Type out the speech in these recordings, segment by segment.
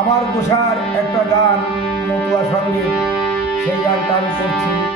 আমার গোসার একটা গান মতুয়া সঙ্গে সেই গানটা আমি করছি।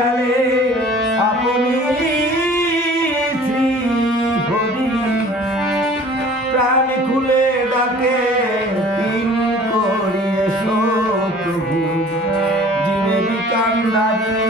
গেলে আপনি শ্রী হরি প্রাণ খুলে ডাকে তিন করিয়ে শোক জীবের কান্না দিয়ে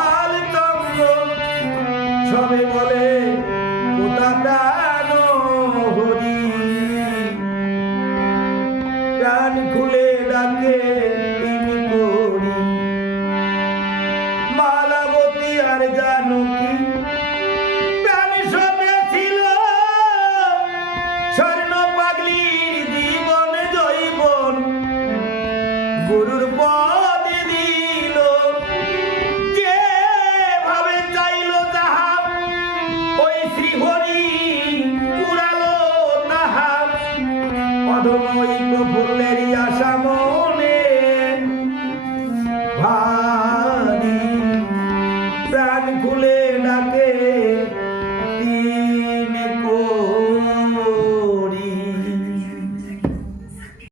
নয় প্রফুল্লের